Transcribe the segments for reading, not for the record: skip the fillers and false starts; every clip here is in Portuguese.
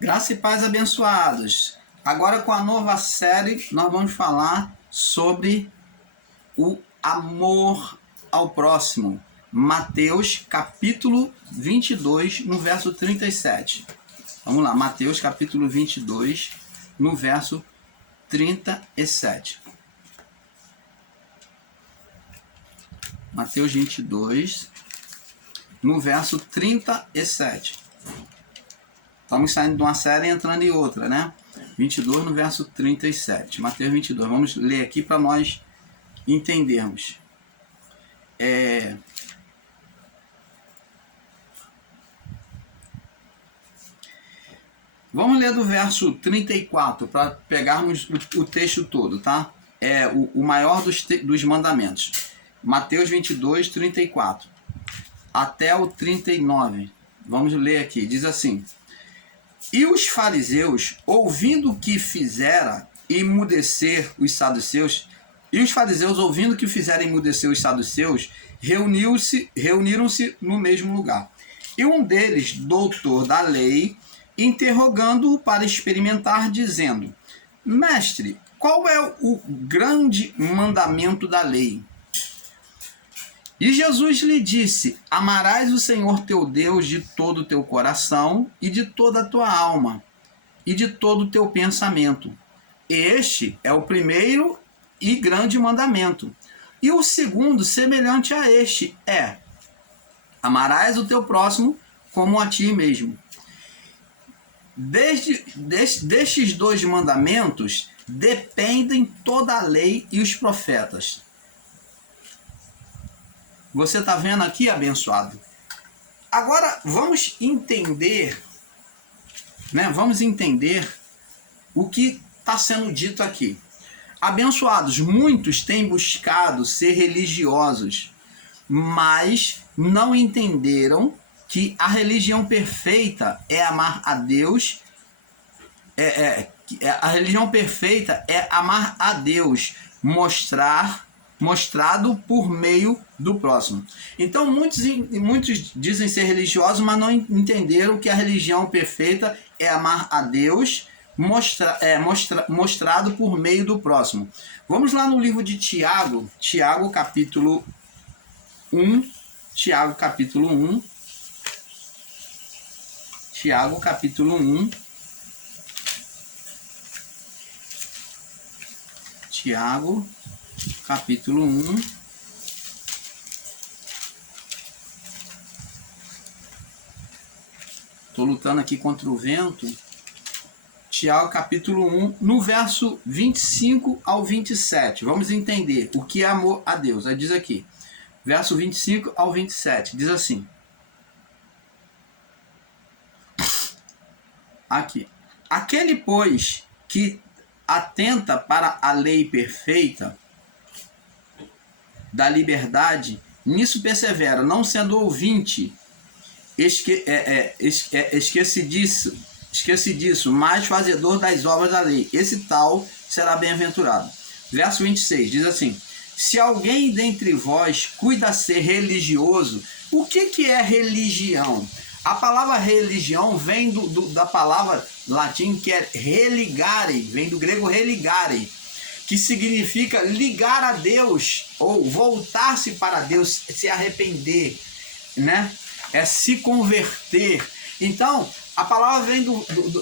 Graça e paz, abençoados. Agora, com a nova série, nós vamos falar sobre o amor ao próximo. Mateus capítulo 22, no verso 37. Vamos lá, Mateus capítulo 22, no verso 37. Mateus 22, no verso 37. Estamos saindo de uma série e entrando em outra, né? 22 no verso 37. Mateus 22. Vamos ler aqui para nós entendermos. Vamos ler do verso 34 para pegarmos o texto todo, tá? É o maior dos mandamentos. Mateus 22, 34. Até o 39. Vamos ler aqui. Diz assim: E os fariseus, ouvindo que fizera emudecer os saduceus, reuniram-se no mesmo lugar. E um deles, doutor da lei, interrogando-o para experimentar, dizendo: Mestre, qual é o grande mandamento da lei? E Jesus lhe disse: Amarás o Senhor teu Deus de todo o teu coração e de toda a tua alma e de todo o teu pensamento. Este é o primeiro e grande mandamento. E o segundo, semelhante a este, é: amarás o teu próximo como a ti mesmo. Destes dois mandamentos dependem toda a lei e os profetas. Você está vendo aqui, abençoado? Agora vamos entender, né? Vamos entender o que está sendo dito aqui. Abençoados, muitos têm buscado ser religiosos, mas não entenderam que a religião perfeita é amar a Deus. A religião perfeita é amar a Deus, mostrado por meio do próximo. Então muitos dizem ser religiosos, mas não entenderam que a religião perfeita é amar a Deus, mostrado por meio do próximo. Vamos lá no livro de Tiago, capítulo 1. Tiago capítulo 1. Tiago capítulo 1. Tiago capítulo 1. Estou lutando aqui contra o vento. Tiago capítulo 1, no verso 25 ao 27. Vamos entender o que é amor a Deus. Aí diz aqui, verso 25 ao 27. Diz assim. Aqui. Aquele, pois, que atenta para a lei perfeita da liberdade, nisso persevera, não sendo ouvinte, esquece disso, mas fazedor das obras da lei. Esse tal será bem-aventurado. Verso 26 diz assim: Se alguém dentre vós cuida ser religioso, o que é religião? A palavra religião vem da palavra latim que é religare, vem do grego religare, que significa ligar a Deus, ou voltar-se para Deus, se arrepender, né? É se converter. Então, a palavra vem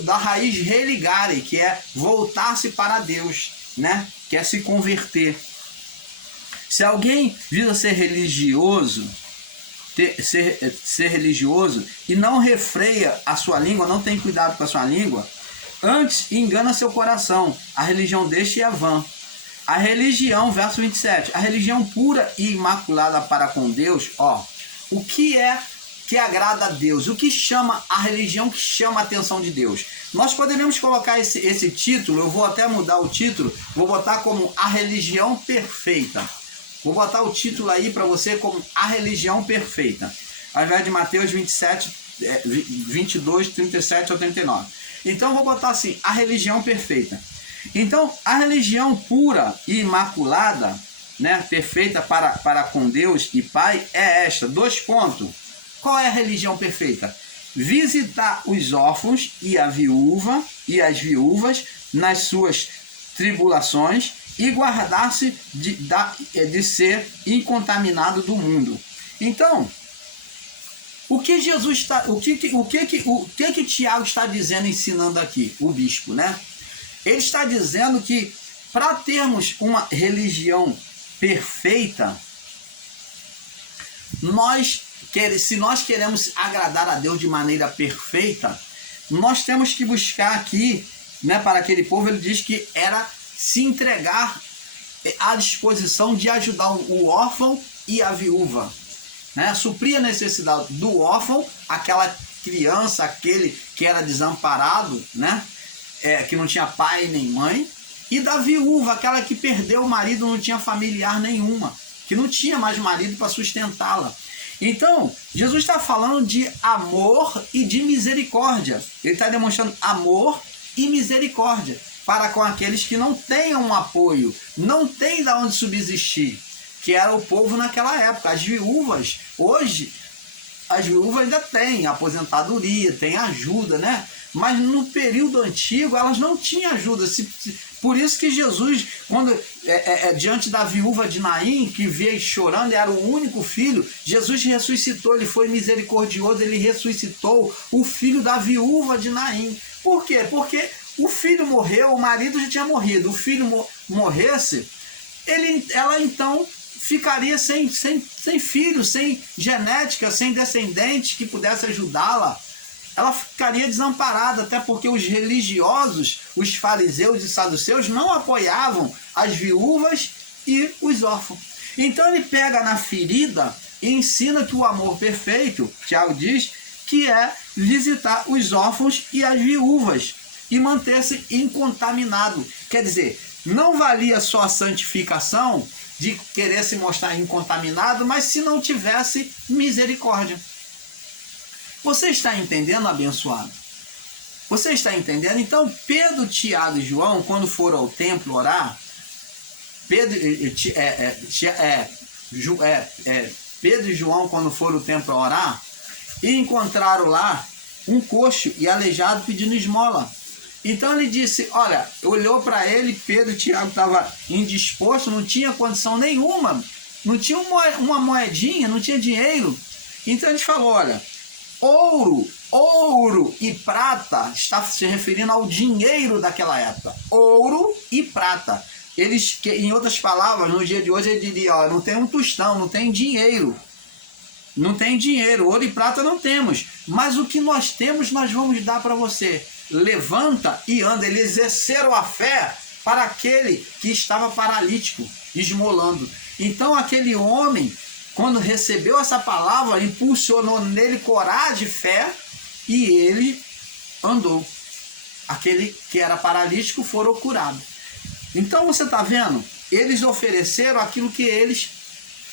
da raiz religare, que é voltar-se para Deus, né? Que é se converter. Se alguém visa ser religioso, ser religioso e não refreia a sua língua, não tem cuidado com a sua língua, antes engana seu coração, a religião deste é vã. A religião, verso 27, a religião pura e imaculada para com Deus, o que é que agrada a Deus? O que chama a religião, que chama a atenção de Deus? Nós poderíamos colocar esse título, eu vou até mudar o título, vou botar como a religião perfeita. Vou botar o título aí para você como a religião perfeita, ao invés de Mateus 22, 37 ao 39. Então vou botar assim, a religião perfeita. Então a religião pura e imaculada, né, perfeita para com Deus e Pai é esta. 2 pontos. Qual é a religião perfeita? visitar os órfãos e a viúva e as viúvas nas suas tribulações e guardar-se de ser incontaminado do mundo. Então, o que Jesus está, o que Tiago está dizendo, ensinando aqui, o bispo, né? Ele está dizendo que para termos uma religião perfeita, se nós queremos agradar a Deus de maneira perfeita, nós temos que buscar aqui, né, para aquele povo, ele diz que era se entregar à disposição de ajudar o órfão e a viúva, né? Suprir a necessidade do órfão, aquela criança, aquele que era desamparado, né? Que não tinha pai nem mãe, e da viúva, aquela que perdeu o marido, não tinha familiar nenhuma, que não tinha mais marido para sustentá-la. Então, Jesus está falando de amor e de misericórdia. Ele está demonstrando amor e misericórdia para com aqueles que não têm um apoio, não têm de onde subsistir, que era o povo naquela época. As viúvas, hoje, as viúvas ainda têm aposentadoria, têm ajuda, né? Mas no período antigo elas não tinham ajuda. Por isso que Jesus, quando diante da viúva de Naim, que veio chorando, era o único filho, Jesus ressuscitou, ele foi misericordioso, ele ressuscitou o filho da viúva de Naim. Por quê? Porque o filho morreu, o marido já tinha morrido. O filho morresse, ela então ficaria sem filho, sem genética, sem descendente que pudesse ajudá-la. Ela ficaria desamparada, até porque os religiosos, os fariseus e saduceus, não apoiavam as viúvas e os órfãos. Então ele pega na ferida e ensina que o amor perfeito, Tiago diz, que é visitar os órfãos e as viúvas e manter-se incontaminado. Quer dizer, não valia só a santificação de querer se mostrar incontaminado, mas se não tivesse misericórdia. Você está entendendo, abençoado? Você está entendendo? Então, Pedro, Tiago e João, quando foram ao templo orar, Pedro e João, quando foram ao templo orar, e encontraram lá um coxo e aleijado pedindo esmola. Então ele disse, olha, olhou para ele, Pedro e Tiago estavam indispostos, não tinha condição nenhuma, não tinha uma moedinha, não tinha dinheiro. Então ele falou, olha, ouro e prata, está se referindo ao dinheiro daquela época, ouro e prata. Eles, em outras palavras, no dia de hoje ele diria, ó, não tem um tostão, não tem dinheiro. Não tem dinheiro, ouro e prata não temos, mas o que nós temos nós vamos dar para você. Levanta e anda. Eles exerceram a fé para aquele que estava paralítico, esmolando. Então aquele homem, quando recebeu essa palavra, impulsionou nele coragem e fé, e ele andou. Aquele que era paralítico foram curados. Então você está vendo? Eles ofereceram aquilo que eles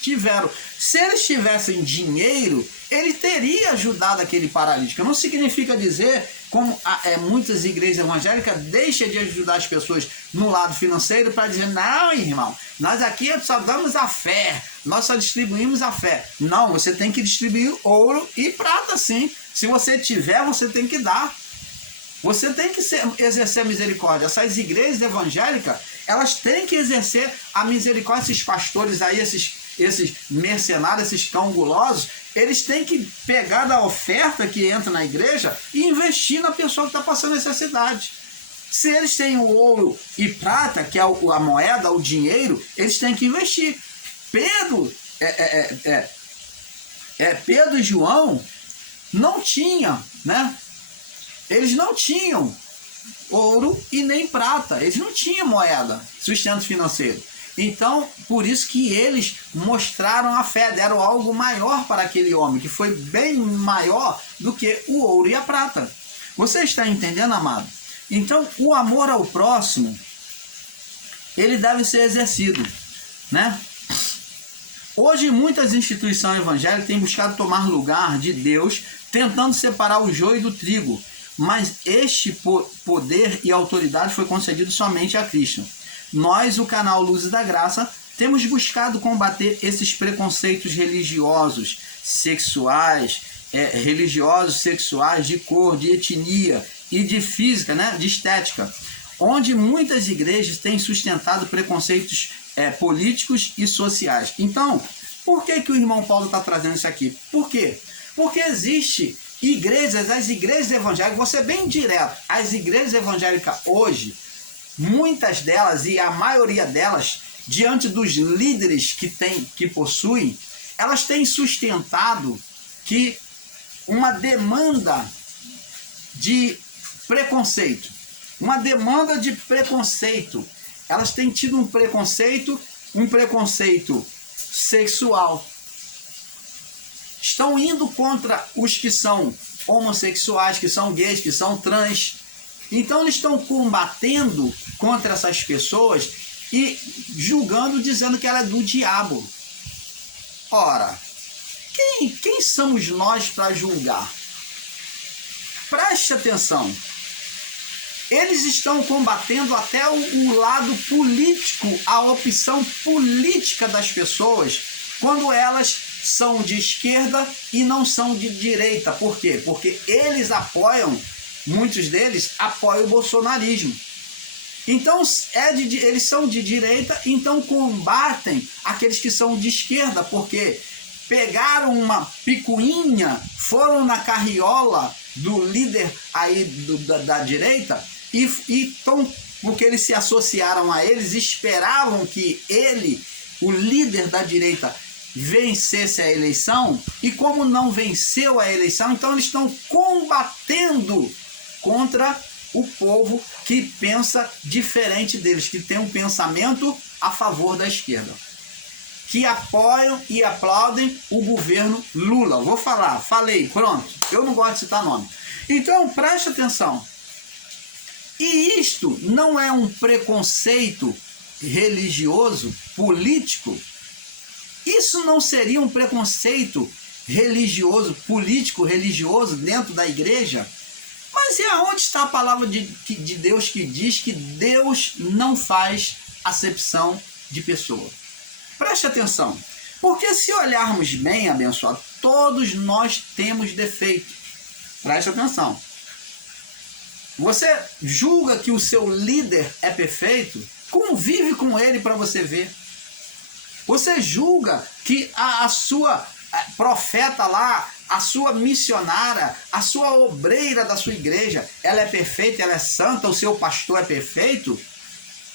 tiveram. Se eles tivessem dinheiro, ele teria ajudado aquele paralítico. Não significa dizer, como muitas igrejas evangélicas deixam de ajudar as pessoas no lado financeiro para dizer, não, irmão, nós aqui só damos a fé, nós só distribuímos a fé. Não, você tem que distribuir ouro e prata, sim. Se você tiver, você tem que dar. Você tem que exercer a misericórdia. Essas igrejas evangélicas, elas têm que exercer a misericórdia. Esses pastores aí, esses mercenários, esses cão gulosos, eles têm que pegar da oferta que entra na igreja e investir na pessoa que está passando necessidade. Se eles têm o ouro e prata, que é a moeda, o dinheiro, eles têm que investir. Pedro e João não tinham, né? Eles não tinham ouro e nem prata, eles não tinham moeda, sustento financeiro. Então, por isso que eles mostraram a fé, deram algo maior para aquele homem, que foi bem maior do que o ouro e a prata. Você está entendendo, amado? Então, o amor ao próximo, ele deve ser exercido, né? Hoje, muitas instituições evangélicas têm buscado tomar lugar de Deus, tentando separar o joio do trigo, mas este poder e autoridade foi concedido somente a Cristo. Nós, o canal Luzes da Graça, temos buscado combater esses preconceitos religiosos, sexuais religiosos, sexuais, de cor, de etnia e de física, né, de estética, onde muitas igrejas têm sustentado preconceitos políticos e sociais. Então, por que o irmão Paulo está trazendo isso aqui? Por quê? Porque existe igrejas, as igrejas evangélicas, vou ser bem direto, as igrejas evangélicas hoje, muitas delas e a maioria delas, diante dos líderes que possuem, elas têm sustentado que uma demanda de preconceito, elas têm tido um preconceito sexual. Estão indo contra os que são homossexuais, que são gays, que são trans. Então eles estão combatendo contra essas pessoas e julgando, dizendo que ela é do diabo. Ora, quem somos nós para julgar? Preste atenção. Eles estão combatendo até o lado político, a opção política das pessoas, quando elas são de esquerda e não são de direita. Por quê? Porque eles apoiam, muitos deles apoiam o bolsonarismo. Então, eles são de direita, então combatem aqueles que são de esquerda, porque pegaram uma picuinha, foram na carriola do líder aí da direita e porque eles se associaram a eles, esperavam que ele, o líder da direita, vencesse a eleição, e como não venceu a eleição, então eles estão combatendo contra o povo que pensa diferente deles, que tem um pensamento a favor da esquerda, que apoiam e aplaudem o governo Lula. Falei, pronto, eu não gosto de citar nome. Então preste atenção, e isto não é um preconceito religioso, político? Isso não seria um preconceito religioso, político, religioso dentro da igreja? Mas e aonde está a palavra de Deus que diz que Deus não faz acepção de pessoa? Preste atenção, porque se olharmos bem, abençoado, todos nós temos defeito. Preste atenção. Você julga que o seu líder é perfeito? Convive com ele para você ver. Você julga que a sua profeta lá, a sua missionária, a sua obreira da sua igreja, ela é perfeita, ela é santa, o seu pastor é perfeito?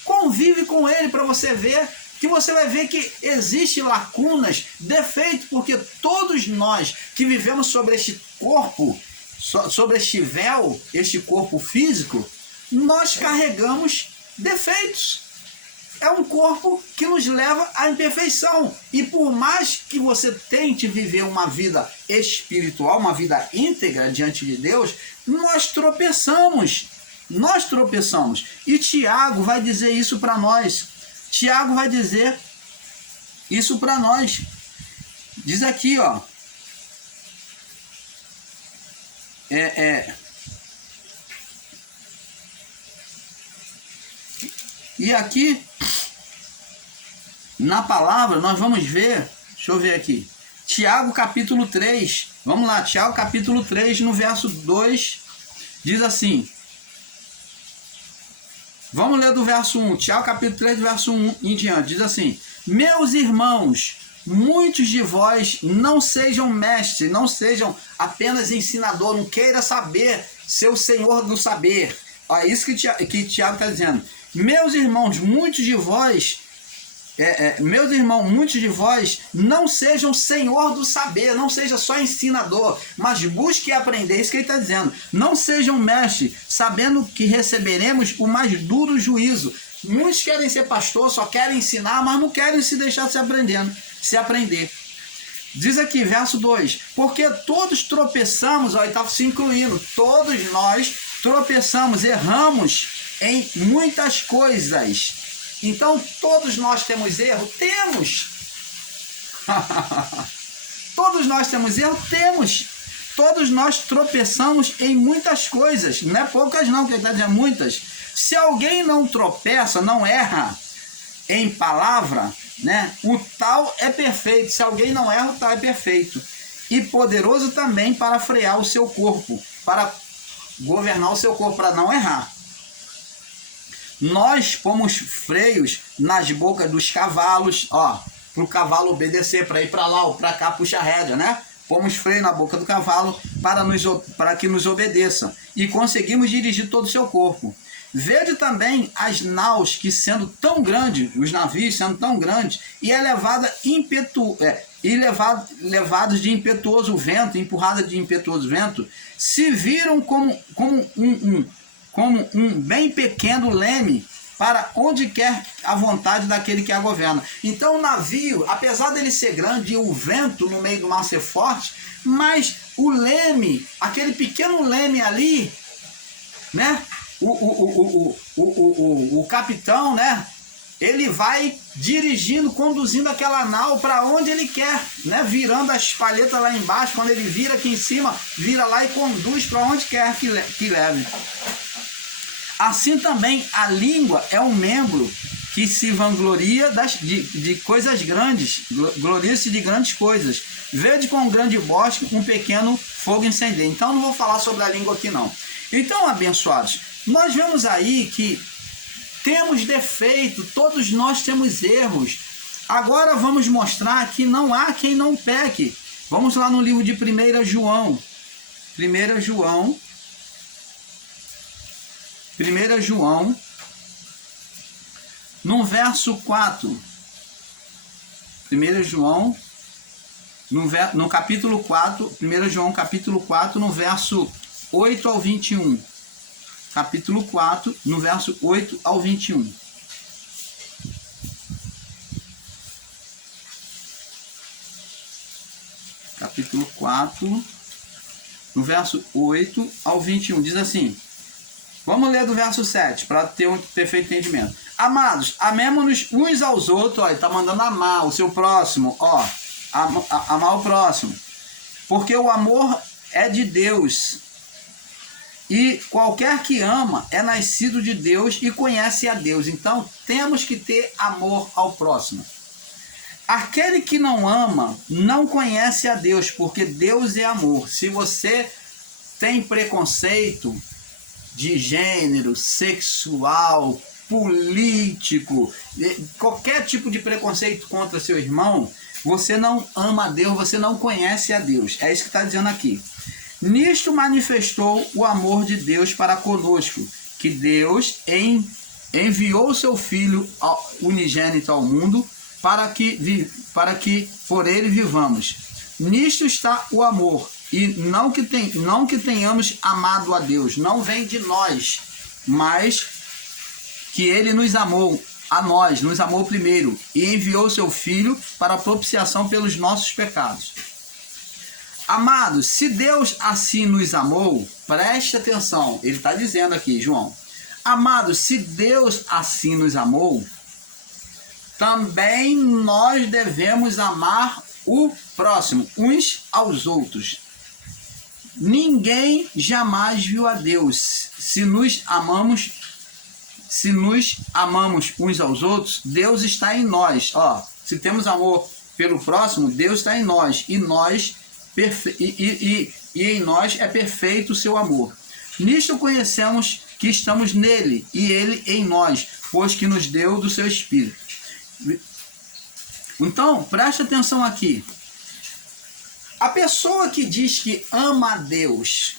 Convive com ele para você ver, que você vai ver que existem lacunas, defeitos, porque todos nós que vivemos sobre este corpo, sobre este véu, este corpo físico, nós carregamos defeitos. É um corpo que nos leva à imperfeição. E por mais que você tente viver uma vida espiritual, uma vida íntegra diante de Deus, nós tropeçamos. E Tiago vai dizer isso para nós. Tiago vai dizer isso para nós. Diz aqui, ó. E aqui, na palavra, nós vamos ver, deixa eu ver aqui, Tiago capítulo 3, vamos lá, Tiago capítulo 3, no verso 2, diz assim, vamos ler do verso 1, Tiago capítulo 3, do verso 1 em diante, diz assim, meus irmãos, muitos de vós não sejam mestres, não sejam apenas ensinador, não queira saber, ser o senhor do saber. É isso que Tiago está dizendo. Meus irmãos, muitos de vós não sejam senhor do saber, não seja só ensinador, mas busque aprender. Isso que ele está dizendo. Não sejam mestres, sabendo que receberemos o mais duro juízo. Muitos querem ser pastor, só querem ensinar, mas não querem se deixar se aprender. Diz aqui, verso 2, porque todos tropeçamos, ó, ele está se incluindo, todos nós tropeçamos, erramos em muitas coisas. Então, todos nós temos erro? Temos. Todos nós temos erro? Temos. Todos nós tropeçamos em muitas coisas. Não é poucas não, que ele está dizendo muitas. Se alguém não tropeça, não erra em palavra, né, o tal é perfeito. Se alguém não erra, o tal é perfeito. e poderoso também para frear o seu corpo, para governar o seu corpo, para não errar. Nós pomos freios nas bocas dos cavalos, para o cavalo obedecer, para ir para lá ou para cá, puxa a rédea, né? Pomos freio na boca do cavalo para que nos obedeçam e conseguimos dirigir todo o seu corpo. Vede também as naus que sendo tão grandes, os navios sendo tão grandes, e levados de impetuoso vento, empurrada de impetuoso vento, se viram como um bem pequeno leme para onde quer a vontade daquele que a governa. Então o navio, apesar dele ser grande e o vento no meio do mar ser forte, mas o leme, aquele pequeno leme ali, né? O capitão, né? Ele vai dirigindo, conduzindo aquela nau para onde ele quer, né? Virando as palhetas lá embaixo, quando ele vira aqui em cima, vira lá e conduz para onde quer que leve. Assim também a língua é um membro que se vangloria de coisas grandes, gloria-se de grandes coisas. Vede com um grande bosque um pequeno fogo incendeia. Então não vou falar sobre a língua aqui não. Então, abençoados, nós vemos aí que temos defeito, todos nós temos erros. Agora vamos mostrar que não há quem não peque. Vamos lá no livro de 1 João. 1 João, no verso 4. 1 João, no capítulo 4, 1 João capítulo 4, no verso 8 ao 21. Capítulo 4, no verso 8 ao 21. Capítulo 4, no verso 8 ao 21. Diz assim: vamos ler do verso 7, para ter um perfeito entendimento. Amados, amemo-nos uns aos outros. Ele está mandando amar o seu próximo. Amar o próximo. Porque o amor é de Deus. E qualquer que ama é nascido de Deus e conhece a Deus. Então, temos que ter amor ao próximo. Aquele que não ama não conhece a Deus, porque Deus é amor. Se você tem preconceito de gênero, sexual, político, qualquer tipo de preconceito contra seu irmão, você não ama a Deus, você não conhece a Deus. É isso que está dizendo aqui. Nisto manifestou o amor de Deus para conosco, que Deus enviou o seu Filho unigênito ao mundo para que por ele vivamos. Nisto está o amor, e não que tenhamos amado a Deus, não vem de nós, mas que ele nos amou primeiro, e enviou o seu Filho para a propiciação pelos nossos pecados. Amados, se Deus assim nos amou, preste atenção, ele está dizendo aqui, João. Amados, se Deus assim nos amou, também nós devemos amar o próximo, uns aos outros. Ninguém jamais viu a Deus. Se nos amamos uns aos outros, Deus está em nós. Se temos amor pelo próximo, Deus está em nós, e em nós é perfeito o seu amor. Nisto conhecemos que estamos nele e ele em nós, pois que nos deu do seu Espírito. Então, preste atenção aqui. A pessoa que diz que ama a Deus,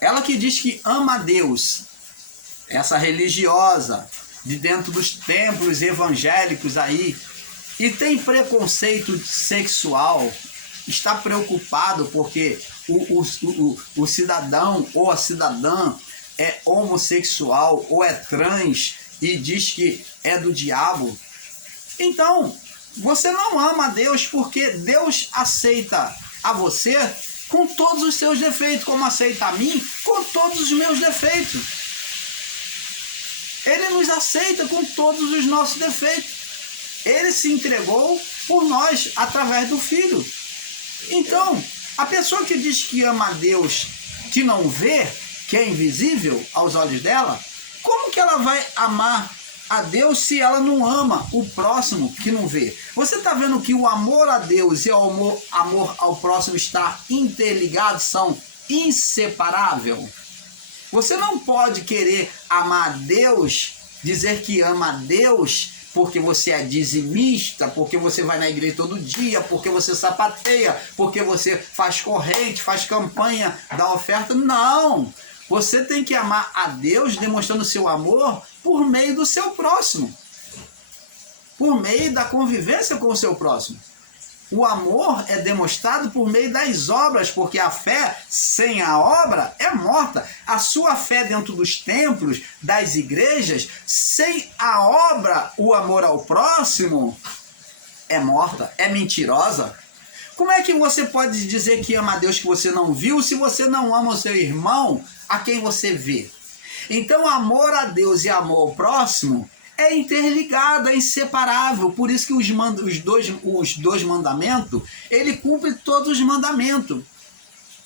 ela que diz que ama a Deus, essa religiosa, de dentro dos templos evangélicos aí, e tem preconceito sexual, está preocupado porque o cidadão ou a cidadã é homossexual ou é trans e diz que é do diabo, então você não ama a Deus, porque Deus aceita a você com todos os seus defeitos, como aceita a mim com todos os meus defeitos. Ele nos aceita com todos os nossos defeitos. Ele se entregou por nós através do Filho. Então, a pessoa que diz que ama a Deus, que não vê, que é invisível aos olhos dela, como que ela vai amar a Deus se ela não ama o próximo que não vê? Você está vendo que o amor a Deus e o amor ao próximo está interligados, são inseparáveis? Você não pode querer amar a Deus, dizer que ama a Deus porque você é dizimista, porque você vai na igreja todo dia, porque você sapateia, porque você faz corrente, faz campanha da oferta. Não! Você tem que amar a Deus demonstrando seu amor por meio do seu próximo. Por meio da convivência com o seu próximo. O amor é demonstrado por meio das obras, porque a fé sem a obra é morta. A sua fé dentro dos templos, das igrejas, sem a obra, o amor ao próximo, é morta, é mentirosa. Como é que você pode dizer que ama a Deus que você não viu, se você não ama o seu irmão a quem você vê? Então, amor a Deus e amor ao próximo é interligado, é inseparável. Por isso que os dois mandamentos, ele cumpre todos os mandamentos.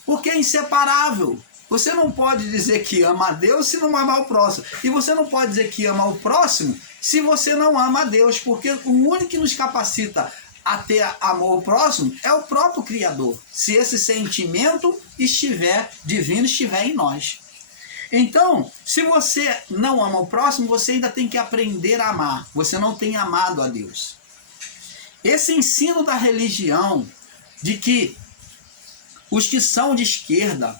Porque é inseparável. Você não pode dizer que ama a Deus se não amar o próximo. E você não pode dizer que ama o próximo se você não ama a Deus. Porque o único que nos capacita a ter amor ao próximo é o próprio Criador. Se esse sentimento estiver divino, estiver em nós. Então, se você não ama o próximo, você ainda tem que aprender a amar. Você não tem amado a Deus. Esse ensino da religião, de que os que são de esquerda,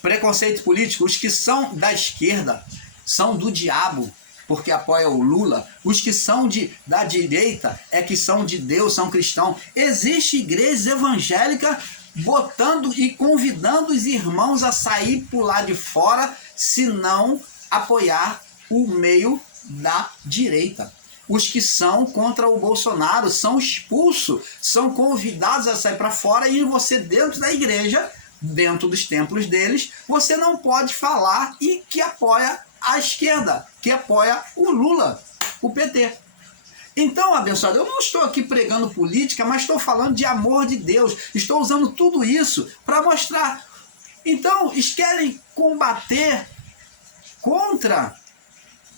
preconceito político, os que são da esquerda são do diabo, porque apoia o Lula. Os que são da direita é que são de Deus, são cristãos. Existe igreja evangélica botando e convidando os irmãos a sair por lá de fora, se não apoiar o meio da direita. Os que são contra o Bolsonaro são expulsos, são convidados a sair para fora, e você dentro da igreja, dentro dos templos deles, você não pode falar e que apoia a esquerda, que apoia o Lula, o PT. Então, abençoado, eu não estou aqui pregando política, mas estou falando de amor de Deus. Estou usando tudo isso para mostrar. Então, eles querem combater contra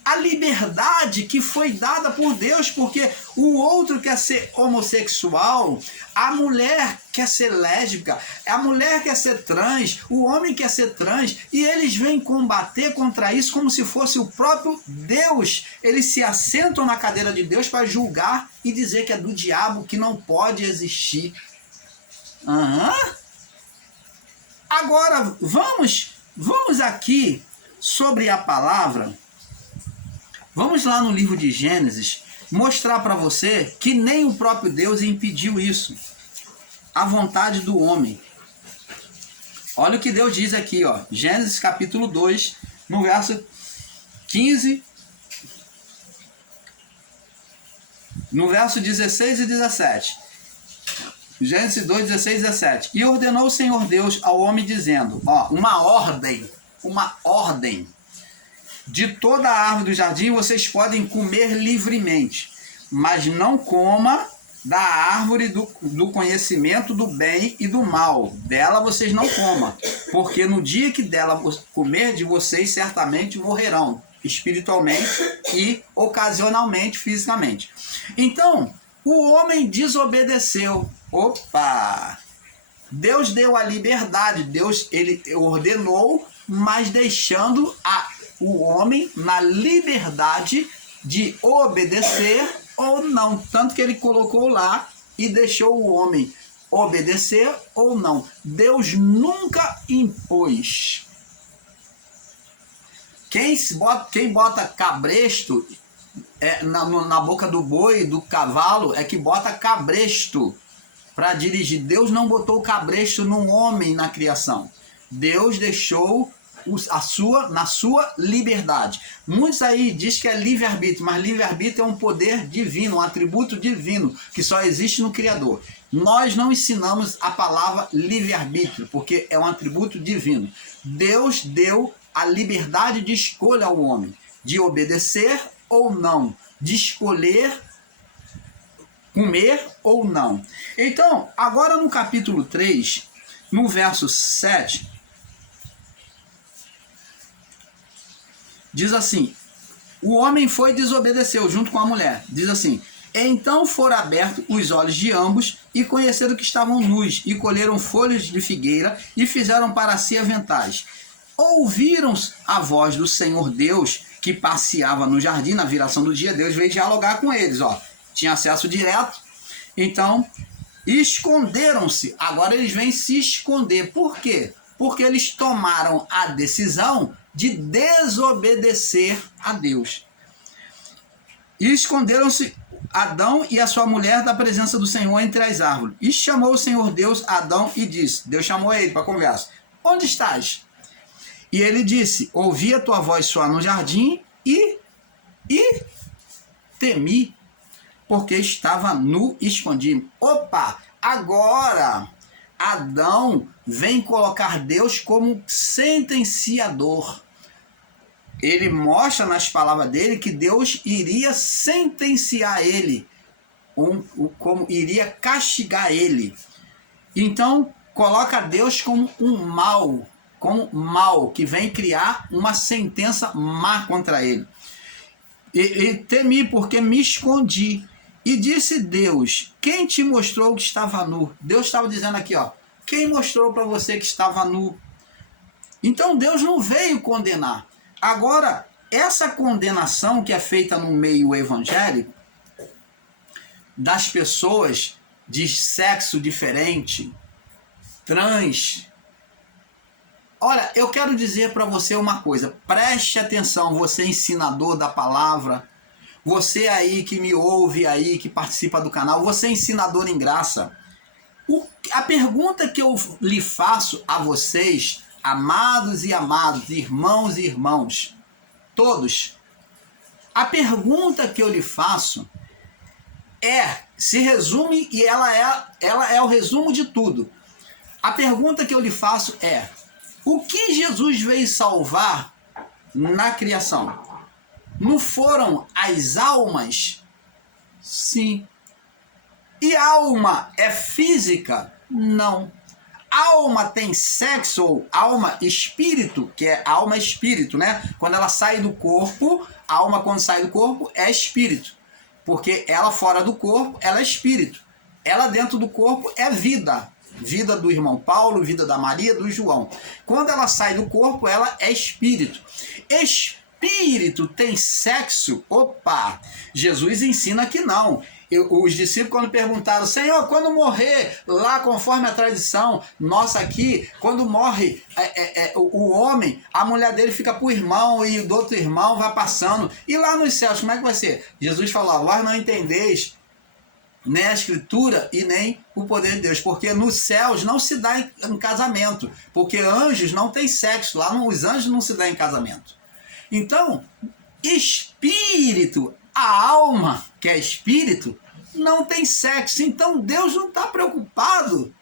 a liberdade que foi dada por Deus, porque o outro quer ser homossexual, a mulher quer ser lésbica, a mulher quer ser trans, o homem quer ser trans, e eles vêm combater contra isso como se fosse o próprio Deus. Eles se assentam na cadeira de Deus para julgar e dizer que é do diabo, que não pode existir. Agora, vamos aqui sobre a palavra. Vamos lá no livro de Gênesis, mostrar para você que nem o próprio Deus impediu isso. A vontade do homem. Olha o que Deus diz aqui, ó. Gênesis capítulo 2, no verso 15, no verso 16 e 17. Gênesis 2, 16 e 17. E ordenou o Senhor Deus ao homem dizendo, ó, uma ordem. De toda a árvore do jardim vocês podem comer livremente, mas não coma da árvore do conhecimento do bem e do mal. Dela vocês não comam, porque no dia que dela comer de vocês certamente morrerão, espiritualmente e ocasionalmente fisicamente. Então, o homem desobedeceu. Opa! Deus deu a liberdade, Deus ele ordenou, mas deixando o homem na liberdade de obedecer ou não. Tanto que ele colocou lá e deixou o homem obedecer ou não. Deus nunca impôs. Quem bota cabresto na boca do boi, do cavalo, é que bota cabresto para dirigir. Deus não botou cabresto no homem na criação. Deus deixou na sua liberdade. Muitos aí dizem que é livre-arbítrio, mas livre-arbítrio é um poder divino, um atributo divino, que só existe no Criador. Nós não ensinamos a palavra livre-arbítrio, porque é um atributo divino. Deus deu a liberdade de escolha ao homem, de obedecer ou não, de escolher comer ou não. Então, agora no capítulo 3, no verso 7, diz assim, O homem foi e desobedeceu junto com a mulher. Diz assim: então foram abertos os olhos de ambos e conheceram que estavam nus e colheram folhas de figueira e fizeram para si aventais. Ouviram a voz do Senhor Deus que passeava no jardim na viração do dia. Deus veio dialogar com eles, ó. Tinha acesso direto. Então, esconderam-se. Agora eles vêm se esconder. Por quê? Porque eles tomaram a decisão de desobedecer a Deus. E esconderam-se Adão e a sua mulher da presença do Senhor entre as árvores. E chamou o Senhor Deus Adão e disse, Deus chamou ele para conversa: onde estás? E ele disse: ouvi a tua voz soar no jardim e temi, porque estava nu e escondi. Opa! Agora Adão vem colocar Deus como sentenciador. Ele mostra nas palavras dele que Deus iria sentenciar ele, como iria castigar ele. Então, coloca Deus como um mal que vem criar uma sentença má contra ele. E temi porque me escondi. E disse Deus: quem te mostrou que estava nu? Deus estava dizendo aqui, ó, quem mostrou para você que estava nu? Então Deus não veio condenar. Agora, essa condenação que é feita no meio evangélico, das pessoas de sexo diferente, trans. Olha, eu quero dizer para você uma coisa, preste atenção, você ensinador da palavra, você aí que me ouve aí, que participa do canal, você ensinador em graça. A pergunta que eu lhe faço a vocês, amados e amados, irmãos e irmãos, todos, a pergunta que eu lhe faço se resume, e ela é o resumo de tudo. A pergunta que eu lhe faço é: o que Jesus veio salvar na criação? Não foram as almas? Sim. E alma é física? Não. Alma tem sexo, ou alma espírito, que é alma espírito, né? Quando ela sai do corpo, a alma quando sai do corpo é espírito. Porque ela fora do corpo, ela é espírito. Ela dentro do corpo é vida. Vida do irmão Paulo, vida da Maria, do João. Quando ela sai do corpo, ela é espírito. Espírito tem sexo? Opa! Jesus ensina que não. Os discípulos, quando perguntaram: Senhor, quando morrer, lá conforme a tradição nossa aqui, quando morre o homem, a mulher dele fica pro irmão e o do outro irmão vai passando. E lá nos céus, como é que vai ser? Jesus falou: vós não entendeis nem a escritura e nem o poder de Deus, porque nos céus não se dá em casamento, porque anjos não têm sexo, lá os anjos não se dá em casamento. Então, espírito, a alma, que é espírito, não tem sexo. Então Deus não está preocupado.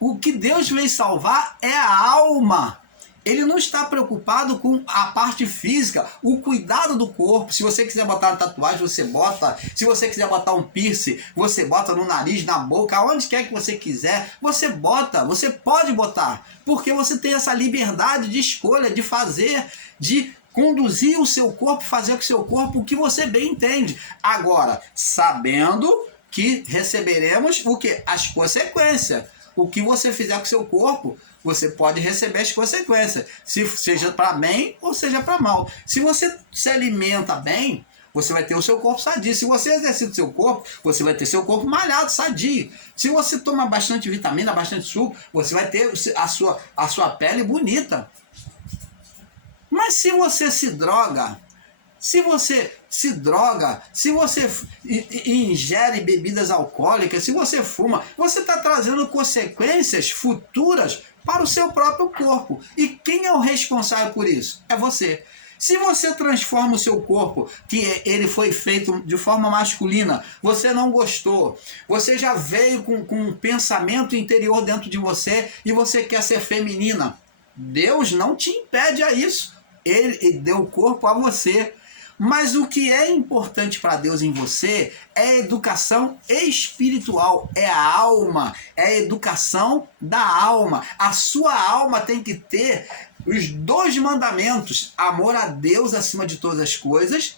O que Deus veio salvar é a alma. Ele não está preocupado com a parte física, o cuidado do corpo. Se você quiser botar uma tatuagem, você bota. Se você quiser botar um piercing, você bota no nariz, na boca, aonde quer que você quiser, você bota, você pode botar. Porque você tem essa liberdade de escolha, de fazer, de conduzir o seu corpo, fazer com o seu corpo o que você bem entende. Agora, sabendo que receberemos o quê? As consequências. O que você fizer com o seu corpo, você pode receber as consequências. Seja para bem ou seja para mal. Se você se alimenta bem, você vai ter o seu corpo sadio. Se você exercita o seu corpo, você vai ter seu corpo malhado, sadio. Se você toma bastante vitamina, bastante suco, você vai ter a sua pele bonita. Mas se você se droga, se você ingere bebidas alcoólicas, se você fuma, você está trazendo consequências futuras para o seu próprio corpo. E quem é o responsável por isso? É você. Se você transforma o seu corpo, que ele foi feito de forma masculina, você não gostou, você já veio com um pensamento interior dentro de você e você quer ser feminina, Deus não te impede a isso. Ele deu o corpo a você. Mas o que é importante para Deus em você é a educação espiritual, é a alma, é a educação da alma. A sua alma tem que ter os 2 mandamentos, amor a Deus acima de todas as coisas,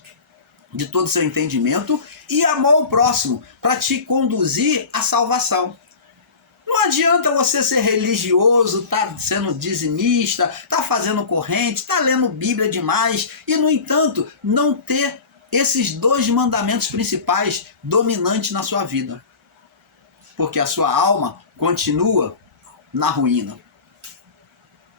de todo o seu entendimento, e amor ao próximo, para te conduzir à salvação. Não adianta você ser religioso, tá sendo dizimista, tá fazendo corrente, tá lendo Bíblia demais e, no entanto, não ter esses 2 mandamentos principais dominantes na sua vida. Porque a sua alma continua na ruína.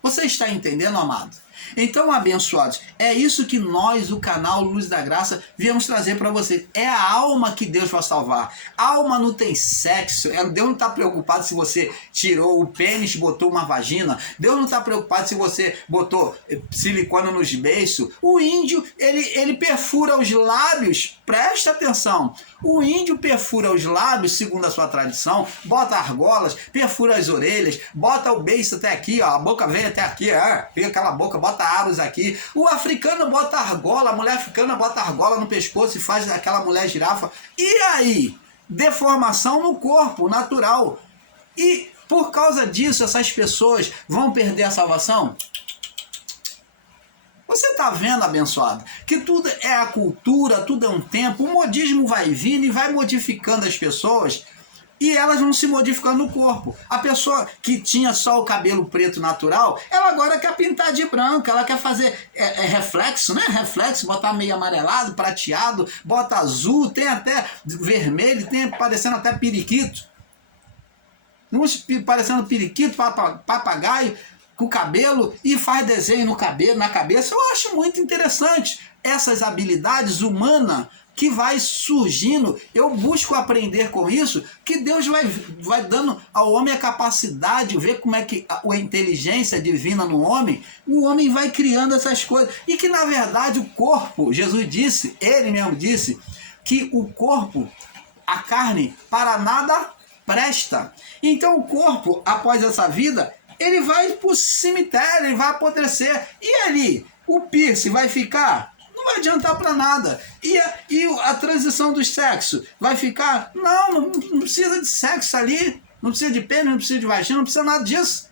Você está entendendo, amado? Então, abençoados, é isso que nós, o canal Luz da Graça, viemos trazer para vocês. É a alma que Deus vai salvar. A alma não tem sexo. Deus não está preocupado se você tirou o pênis e botou uma vagina. Deus não está preocupado se você botou silicone nos beiços. O índio, ele perfura os lábios. Presta atenção. O índio perfura os lábios, segundo a sua tradição, bota argolas, perfura as orelhas, bota o beiço até aqui, ó, a boca vem até aqui, fica aquela boca, bota aros aqui. O africano bota argola, a mulher africana bota argola no pescoço e faz aquela mulher girafa. E aí? Deformação no corpo, natural. E por causa disso, essas pessoas vão perder a salvação? Você está vendo, abençoado, que tudo é a cultura, tudo é um tempo, o modismo vai vindo e vai modificando as pessoas e elas vão se modificando no corpo. A pessoa que tinha só o cabelo preto natural, ela agora quer pintar de branco, ela quer fazer reflexo, né? Reflexo, botar meio amarelado, prateado, bota azul, tem até vermelho, tem parecendo até periquito. Uns parecendo periquito, papagaio, com o cabelo e faz desenho no cabelo, na cabeça. Eu acho muito interessante essas habilidades humanas que vai surgindo. Eu busco aprender com isso, que Deus vai dando ao homem a capacidade de ver como é que a inteligência divina no homem, o homem vai criando essas coisas. E que na verdade o corpo, Jesus disse, ele mesmo disse, que o corpo, a carne, para nada presta. Então o corpo, após essa vida, ele vai para o cemitério, ele vai apodrecer. E ali, o piercing vai ficar? Não vai adiantar para nada. E a transição do sexo vai ficar? Não precisa de sexo ali. Não precisa de pênis, não precisa de vagina, não precisa nada disso.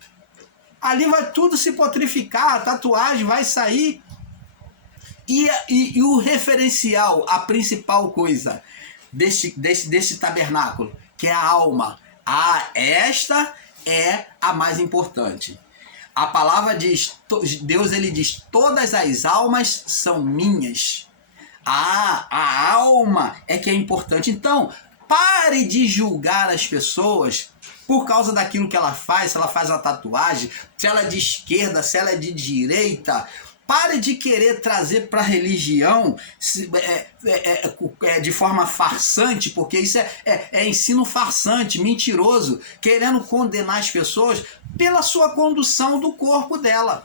Ali vai tudo se potrificar, a tatuagem vai sair. E o referencial, a principal coisa desse tabernáculo, que é a alma. Esta é a mais importante. A palavra diz, Deus ele diz, todas as almas são minhas. A alma é que é importante. Então, pare de julgar as pessoas por causa daquilo que ela faz, se ela faz uma tatuagem, se ela é de esquerda, se ela é de direita. Pare de querer trazer para a religião de forma farsante, porque isso é ensino farsante, mentiroso, querendo condenar as pessoas pela sua condução do corpo dela.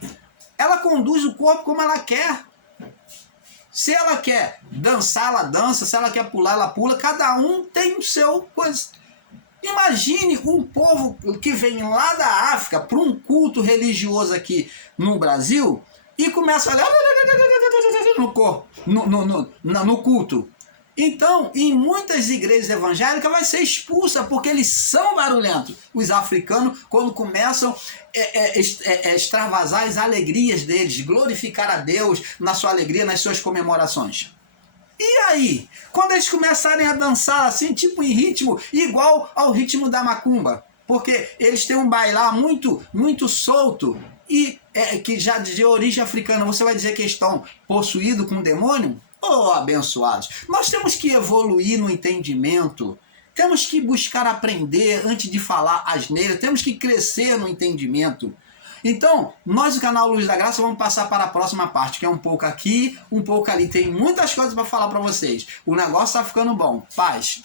Ela conduz o corpo como ela quer. Se ela quer dançar, ela dança. Se ela quer pular, ela pula. Cada um tem o seu coisa. Imagine um povo que vem lá da África para um culto religioso aqui no Brasil e começa a no culto. Então, em muitas igrejas evangélicas vai ser expulsa porque eles são barulhentos. Os africanos, quando começam extravasar as alegrias deles, glorificar a Deus na sua alegria, nas suas comemorações. E aí, quando eles começarem a dançar assim, tipo em ritmo igual ao ritmo da macumba, porque eles têm um bailar muito, muito solto e que já de origem africana, você vai dizer que estão possuídos com um demônio? Oh, abençoados! Nós temos que evoluir no entendimento, temos que buscar aprender antes de falar asneira, temos que crescer no entendimento. Então, nós do canal Luz da Graça vamos passar para a próxima parte, que é um pouco aqui, um pouco ali. Tem muitas coisas para falar para vocês. O negócio está ficando bom. Paz!